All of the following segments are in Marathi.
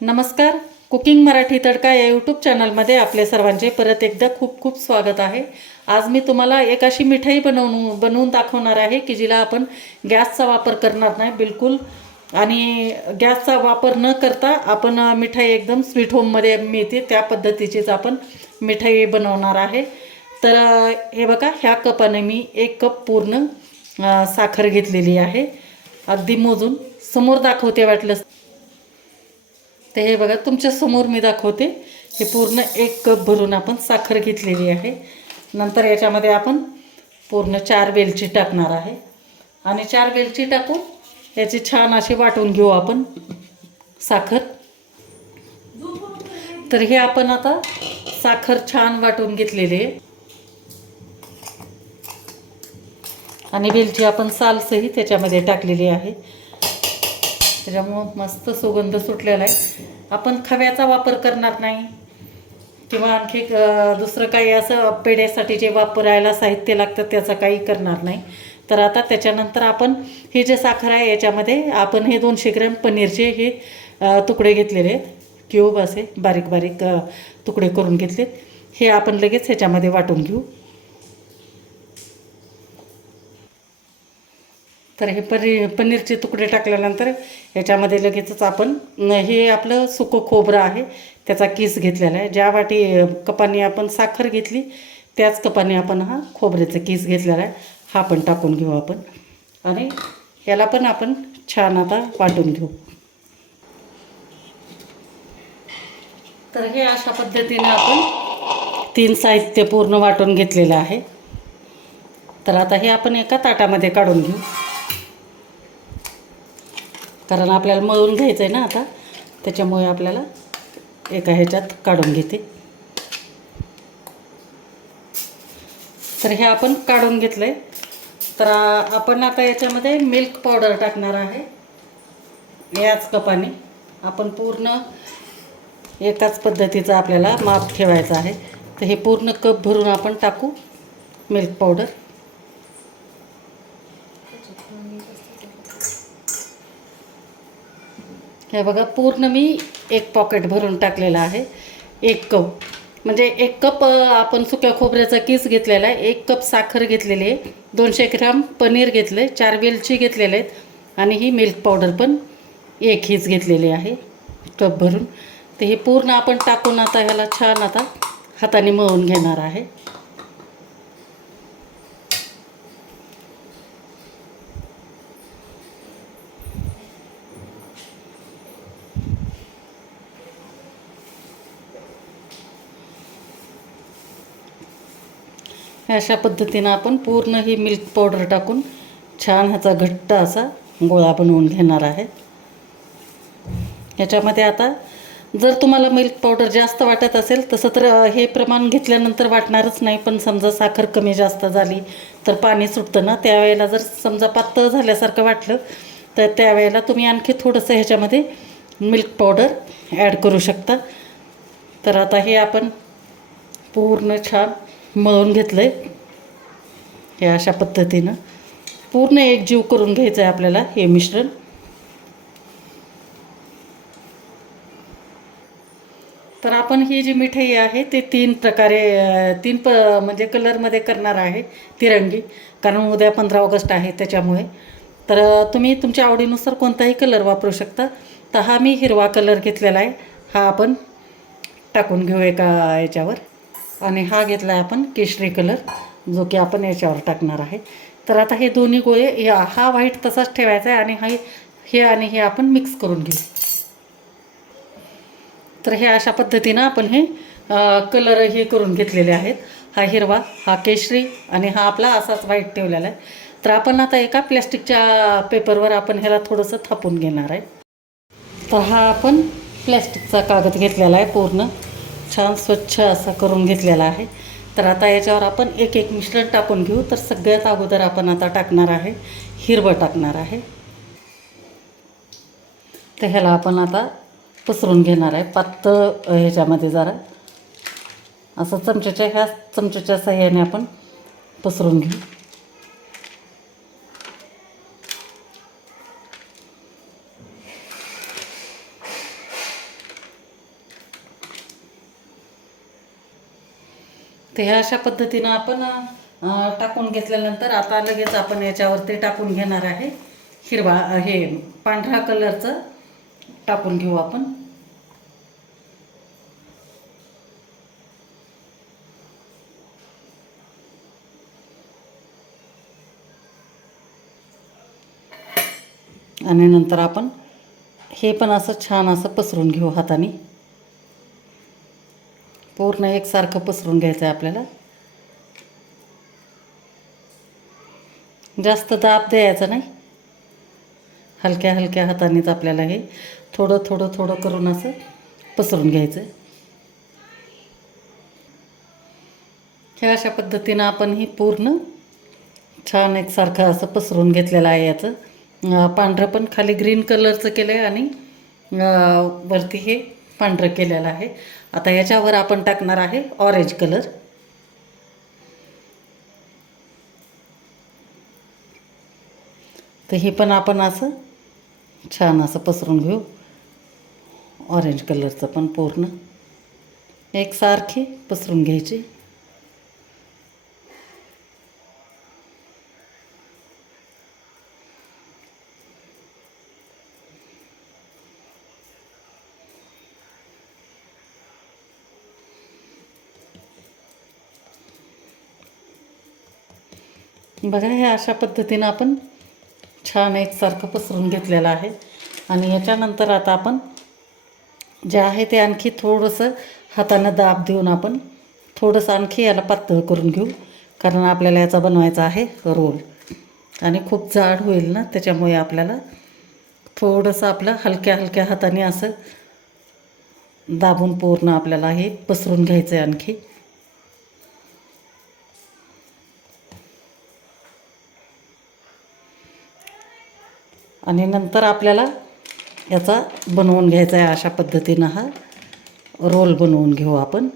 नमस्कार. कुकिंग मराठी तडका या यूट्यूब चॅनलमध्ये आपले सर्वांचे परत एकदा खूप खूप स्वागत आहे. आज मी तुम्हाला एक अशी मिठाई बनवून बनवून दाखवणार आहे की जिला आपण गॅसचा वापर करणार नाही बिलकुल. आणि गॅसचा वापर न करता आपण मिठाई एकदम स्वीट होममध्ये मिळते. त्या पद्धतीचीच आपण मिठाई बनवणार आहे. तर हे बघा ह्या कपाने मी एक कप पूर्ण साखर घेतलेली आहे. अगदी मोजून समोर दाखवते वाटलं तर हे बघा तुमच्यासमोर मी दाखवते. हे पूर्ण एक कप भरून आपण साखर घेतलेली आहे. नंतर याच्यामध्ये आपण पूर्ण चार वेलची टाकणार आहे. आणि चार वेलची टाकून याची छान अशी वाटून घेऊ आपण साखर. तर हे आपण आता साखर छान वाटून घेतलेली आहे. आणि वेलची आपण सालसही त्याच्यामध्ये टाकलेली आहे. त्याच्यामुळं मस्त सुगंध सुटलेला आहे. आपण खव्याचा वापर करणार नाही. किंवा आणखी दुसरं काही असं पेढ्यासाठी जे वापरायला साहित्य लागतं त्याचं काही करणार नाही. तर आता त्याच्यानंतर आपण हे जे साखर आहे याच्यामध्ये आपण हे दोनशे ग्रॅम पनीरचे हे तुकडे घेतलेले आहेत. क्यूब असे बारीक बारीक तुकडे करून घेतलेत. हे आपण लगेच ह्याच्यामध्ये वाटून घेऊ. तर हे पनी पनीरचे तुकडे टाकल्यानंतर याच्यामध्ये लगेचच आपण हे आपलं सुकं खोबरं आहे त्याचा किस घेतलेला आहे. ज्या वाटी कपाने आपण साखर घेतली त्याच कपाने आपण हा खोबऱ्याचा किस घेतलेला आहे. हा पण टाकून घेऊ आपण. आणि याला पण आपण छान आता वाटून घेऊ. तर हे अशा पद्धतीने आपण तीन साहित्य पूर्ण वाटून घेतलेलं आहे. तर आता हे आपण एका ताटामध्ये काढून घेऊ. कारण आपल्याला मळून घ्यायचं आहे ना आता. त्याच्यामुळे आपल्याला एका ह्याच्यात काढून घेते. तर हे आपण काढून घेतलं आहे तर आपण आता याच्यामध्ये मिल्क पावडर टाकणार आहे. याच कपाने. आपण पूर्ण एकाच पद्धतीचं आपल्याला माप ठेवायचं आहे. तर हे पूर्ण कप भरून आपण टाकू मिल्क पावडर हे बघा पूर्ण मी एक पॉकेट भरून टाकलेलं आहे. एक कप. म्हणजे एक कप आपण सुक्या खोबऱ्याचा किस घेतलेला आहे. एक कप साखर घेतलेली आहे. दोनशे ग्राम पनीर घेतलं आहे चार वेलची घेतलेले आहेत. आणि ही मिल्क पावडर पण एक हीच घेतलेली आहे. कप भरून. तर हे पूर्ण आपण टाकून आता ह्याला छान आता हाताने मळून घेणार आहे. अशा पद्धतीनं आपण पूर्ण ही मिल्क पावडर टाकून छान ह्याचा घट्ट असा गोळा बनवून घेणार आहे ह्याच्यामध्ये आता जर तुम्हाला मिल्क पावडर जास्त वाटत असेल तसं तर हे प्रमाण घेतल्यानंतर वाटणारच नाही पण समजा साखर कमी जास्त झाली तर पाणी सुटतं ना त्यावेळेला जर समजा पातळ झाल्यासारखं वाटलं तर त्यावेळेला तुम्ही आणखी थोडंसं ह्याच्यामध्ये मिल्क पावडर ॲड करू शकता. तर आता हे आपण पूर्ण छान मळून घेतलं आहे हे अशा पद्धतीनं. पूर्ण एकजीव करून घ्यायचं आहे आपल्याला हे मिश्रण. तर आपण ही जी मिठाई आहे ते तीन प्रकारे तीन प म्हणजे कलरमध्ये करणार आहे तिरंगी. कारण उद्या पंधरा ऑगस्ट आहे त्याच्यामुळे. तर तुम्ही तुमच्या आवडीनुसार कोणताही कलर वापरू शकता. तर हा मी हिरवा कलर घेतलेला आहे. हा आपण टाकून घेऊ एका याच्यावर. आणि हा घेतला आहे आपण केशरी कलर जो की आपण याच्यावर टाकणार आहे. तर आता हे दोन्ही गोळे या हा व्हाईट तसाच ठेवायचा आहे आणि हा हे आणि हे आपण मिक्स करून घेऊ. तर हे अशा पद्धतीनं आपण हे कलर हे करून घेतलेले आहेत. हा हिरवा हा केशरी आणि हा आपला असाच व्हाईट ठेवलेला आहे. तर आपण आता एका प्लॅस्टिकच्या पेपरवर आपण ह्याला थोडंसं थापून घेणार आहे. तर हा आपण प्लॅस्टिकचा कागद घेतलेला आहे पूर्ण. छान स्वच्छ असा करून घेतलेला आहे. तर आता याच्यावर आपण एक एक मिश्रण टाकून घेऊ. तर सगळ्यात अगोदर आपण आता टाकणार आहे हिरवं टाकणार आहे. तर ह्याला आपण आता पसरून घेणार आहे. पातळ ह्याच्यामध्ये जरा. असं चमच्याच्या ह्या चमच्याच्या सहाय्याने आपण पसरून घेऊ. तर ह्या अशा पद्धतीनं आपण टाकून घेतल्यानंतर आता लगेच आपण याच्यावरती टाकून घेणार आहे हिरवा हे पांढरा कलरचं टाकून घेऊ आपण. आणि नंतर आपण हे पण असं छान असं पसरून घेऊ हाताने. पूर्ण एकसारखं पसरून घ्यायचं आहे आपल्याला. जास्त दाब द्यायचा नाही. हलक्या हलक्या हातानेच आपल्याला हे थोडं थोडं थोडं करून असं पसरून घ्यायचं हे अशा पद्धतीनं आपण ही पूर्ण छान एकसारखं असं पसरून घेतलेलं आहे याचं. पांढरं पण खाली ग्रीन कलरचं केलं आहे आणि वरती हे पांढरं केलेलं आहे. आता याच्यावर आपण टाकणार आहे ऑरेंज कलर तर हे पण आपण असं छान असं पसरून घेऊ. ऑरेंज कलरचं पण पूर्ण. एकसारखी पसरून घ्यायची. बघा हे अशा पद्धतीनं आपण छान एकसारखं पसरून घेतलेलं आहे. आणि याच्यानंतर आता आपण जे आहे ते आणखी थोडंसं हातानं दाब देऊन आपण थोडंसं आणखी याला पातळ करून घेऊ कारण आपल्याला याचा बनवायचा आहे रोल. आणि खूप जाड होईल ना त्याच्यामुळे आपल्याला थोडंसं आपलं हलक्या हलक्या हाताने असं दाबून पूर्ण आपल्याला हे पसरून घ्यायचं आहे आणखी. आणि नंतर आपल्याला याचा बनवून घ्यायचा आहे अशा पद्धतीनं हा रोल बनवून घेऊ आपण.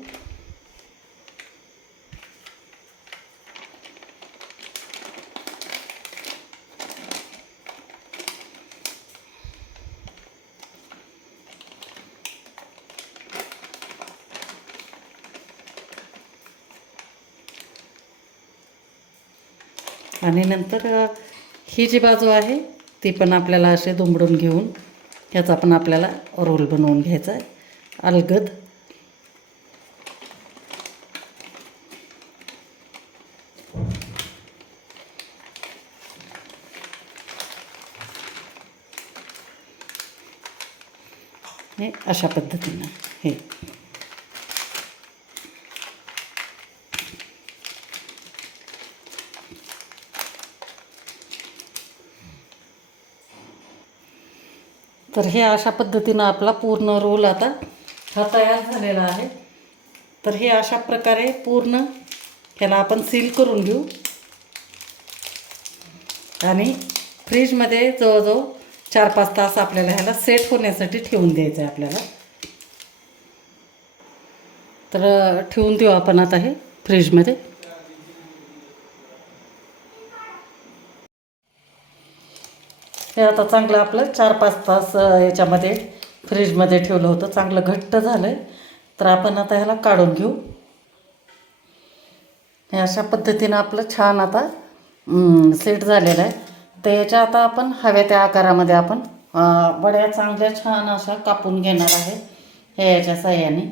आणि नंतर ही जी बाजू आहे ती पण आपल्याला असे दुमडून घेऊन ह्याचा पण आपल्याला रोल बनवून घ्यायचा आहे. अलगद. हे अशा पद्धतीनं हे. तर हे अशा पद्धतीनं आपला पूर्ण रोल आता हा तयार झालेला आहे. तर हे अशा प्रकारे पूर्ण ह्याला आपण सील करून घेऊ. आणि फ्रीजमध्ये जवळजवळ चार पाच तास आपल्याला ह्याला सेट होण्यासाठी ठेवून द्यायचं आहे आपल्याला. तर ठेवून देऊ आपण आता हे फ्रीजमध्ये. हे आता चांगलं आपलं चार पाच तास याच्यामध्ये फ्रीजमध्ये ठेवलं होतं. चांगलं घट्ट झालं आहे तर आपण आता ह्याला काढून घेऊ. हे अशा पद्धतीनं आपलं छान आता सेट झालेलं आहे. तर याच्या आता आपण हव्या त्या आकारामध्ये आपण बड्या वड्या चांगल्या छान अशा कापून घेणार आहे. हे याच्या साह्याने.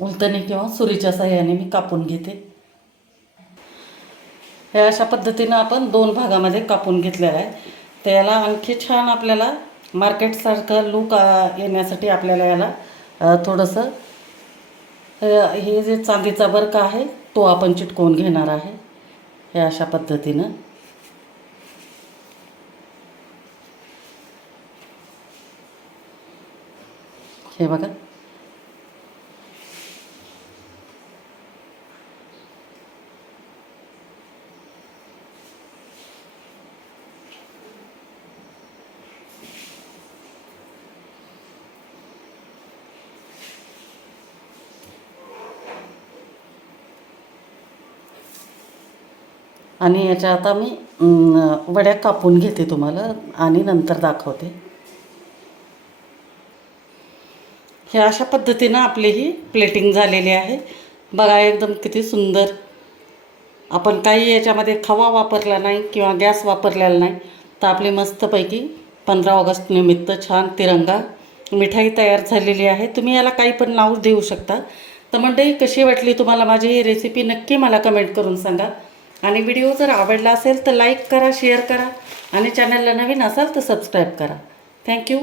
उलटणी किंवा सुरीच्या साह्याने मी कापून घेते. हे अशा पद्धतीनं आपण दोन भागामध्ये कापून घेतलेलं आहे. तर याला आणखी छान आपल्याला मार्केटसारखं लूक येण्यासाठी आपल्याला याला थोडंसं हे जे चांदीचा बर्क आहे तो आपण चिटकवून घेणार आहे हे अशा पद्धतीनं. हे बघा. आणि याच्या आता मी वड्या कापून घेते तुम्हाला आणि नंतर दाखवते. हे अशा पद्धतीनं आपली ही प्लेटिंग झालेली आहे. बघा एकदम किती सुंदर. आपण काही याच्यामध्ये खवा वापरला नाही किंवा गॅस वापरलेला नाही तर आपली मस्तपैकी पंधरा ऑगस्ट निमित्त छान तिरंगा मिठाई तयार झालेली आहे. तुम्ही याला काही पण नाव देऊ शकता. तर मंडळी कशी वाटली तुम्हाला माझी ही रेसिपी नक्की मला कमेंट करून सांगा. आणि व्हिडिओ जर आवडला असेल तर लाईक करा शेअर करा आणि चॅनलला नवीन असाल तर सबस्क्राईब करा. थँक्यू